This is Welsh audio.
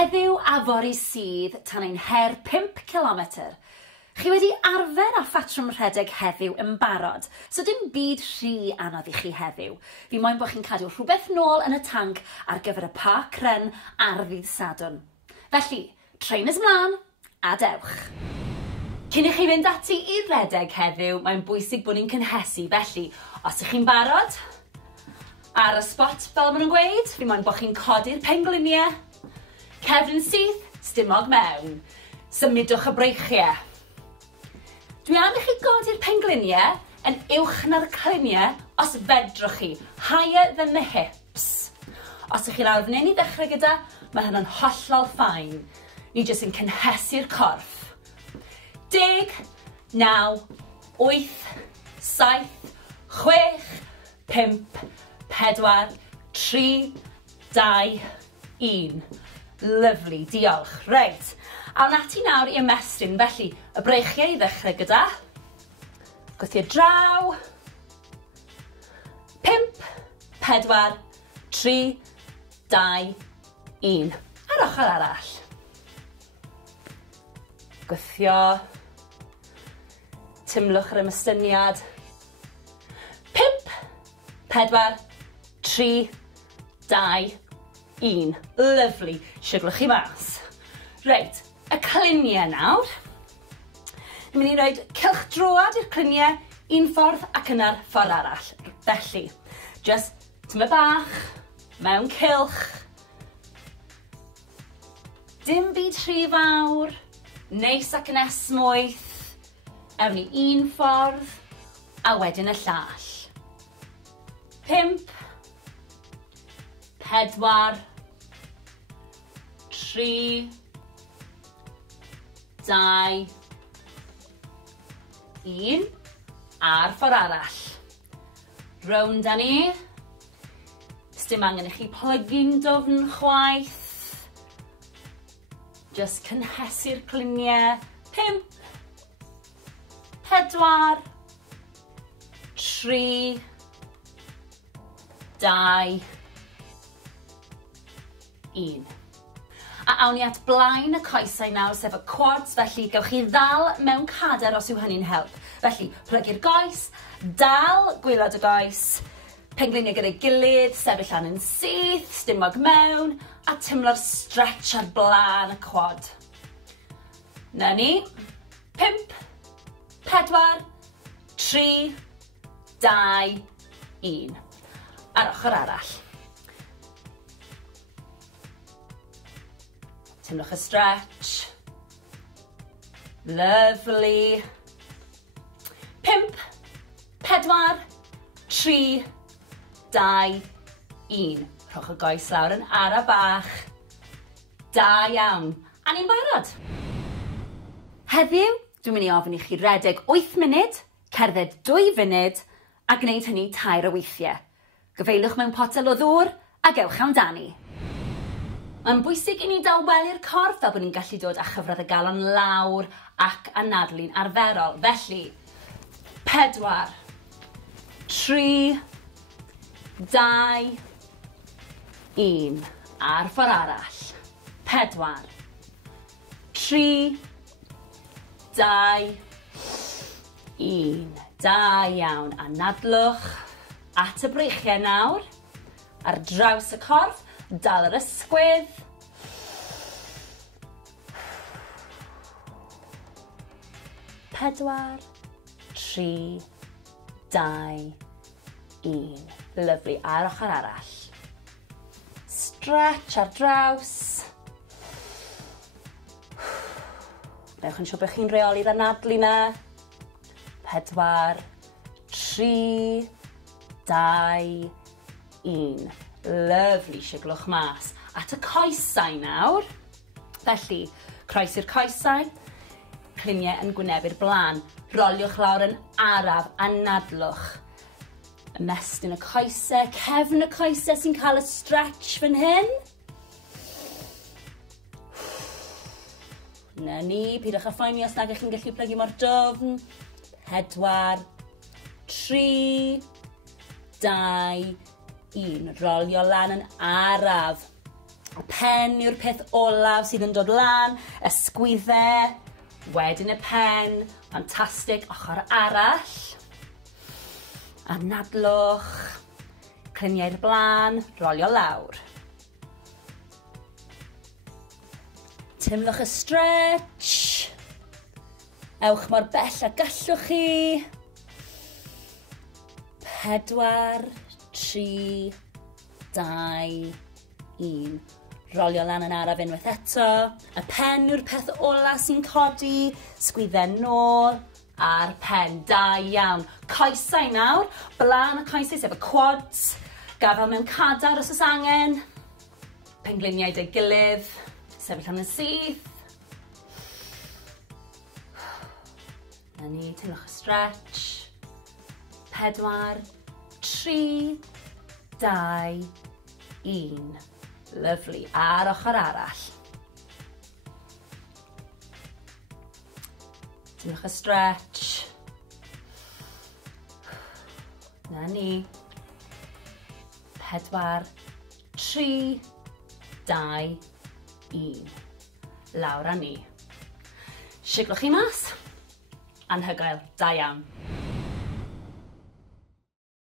Heddiw a fori sydd tan ein her 5 kilometr. Chi wedi arfer â ffatrwm rhedeg heddiw yn barod, so dim byd rhy anodd i chi heddiw. Fi moyn bod chi'n cadw rhywbeth nôl yn y tanc ar gyfer y park run ar ddydd Sadwrn. Felly, trainers mlaen a dewch. Cyn i chi fynd ati i redeg heddiw, mae'n bwysig bod ni'n cynhesu, felly os ych chi'n barod, ar y spot fel maen nhw'n gweud, fi moyn bod chi'n codi'r pengliniau, cefn syth, stumog mewn, symudwch y breichiau. Dwi am i chi godi'r pengliniau yn uwch na'r cliniau os fedrwch chi, higher than the hips. Os ych chi lawr fan hyn i ddechrau gyda, mae hynny'n hollol ffain. Ni jyst yn cynhesu'r corff. 10, 9, 8, 7, 6, 5, 4, 3, 2, 1. Lyfli, diolch. Reit, awn ati nawr i ymestyn, felly y breichiau i ddechrau gyda. Gwthio draw. 5, 4, 3, 2, 1. Ar ochr arall. Gwthio. Tymlwch yr ymystyniad. 5, 4, 3, 2, 1. Lyfli. Siglwch chi mas. Reit, y cliniau nawr. Ni'n mynd i roed cylchdroad i'r cliniau, un ffordd ac yna'r ffordd arall. Felly, just tyma bach, mewn cylch. Dim byd rhy fawr, neis ac yn esmwyth. Ewn ni un ffordd, a wedyn y llall. 5, 4, 3, 2, 1, a'r ffordd arall. Rownd â ni. Dim angen i chi plygu'n dofn chwaith. Just cynhesu'r cliniau. 5, 4, 3, 2, 1. A awn ni at blaen y coesau nawr, sef y quads, felly gewch chi ddal mewn cader os yw hynny'n help. Felly, plygu'r goes, dal gwaelod y goes, pengliniau gyda'i gilydd, sefyll lan yn syth, stumog mewn, a tymlo'r stretch ar blaen y quad. Na ni. 5, 4, 3, 2, 1. Ar ochr arall. Tymlwch y stretch. Lovely. 5, 4, 3, 2, 1. Rhowch y goes lawr yn ara bach. Da iawn. A ni'n barod. Heddiw, dwi'n mynd i ofyn i chi redeg 8 munud, cerdded 2 funud, a gwneud hynny 2 o weithiau. Gyfeilwch mewn potel o ddŵr, a gewch amdani. Mae'n bwysig i ni daweli'r corff fel bod ni'n gallu dod â chyfradd y galon lawr ac anadlu'n arferol. Felly, 4, 3, 2, 1. A'r ffordd arall. 4, 3, 2, 1. Da iawn. Anadlwch at y breichiau nawr. Ar draws y corff. Dal yr ysgwydd. 4, 3, 2, 1. Lyfli. A'r ochr arall. Stretch ar draws. Newch yn siŵr bod chi'n reoli'r anadlu na. 4, 3, 2, 1. Lyfli, siglwch mas. At y coesau nawr. Felly, croesi'r coesau. Cliniau yn gwynebu'r blaen. Roliwch lawr yn araf, anadlwch. Ymestyn y coesau, cefn y coesau sy'n cael y stretch fan hyn. Na ni, pidwch â phoeni os nag ych chi'n gallu plygu mor dofn. 4, 3, 2, 1. Rolio lan yn araf. Y pen yw'r peth olaf sydd yn dod lan, ysgwyddau, wedyn y pen, ffantastig, ochr arall. Anadlwch, cliniau'r blaen, rolio lawr. Timlwch y stretch. Ewch mor bell a gallwch chi. 4, 3, 2, 1. Rolio lan yn araf unwaith eto. Y pen yw'r peth ola sy'n codi. Sgwyddau nôl a'r pen. Da iawn. Coesau nawr. Blaen y coesau sef y quads. Gafel mewn cadar os oes angen. Pengliniau dy gilydd. Sefyll am y syth. Na ni, timlwch y stretch. 4, 3, 2, 1. Lyfli. A'r ochr arall. Timlwch y stretch. Na ni. 4, 3, 2, 1. Lawr â ni. Siglwch chi mas. Anhygoel. Da iawn.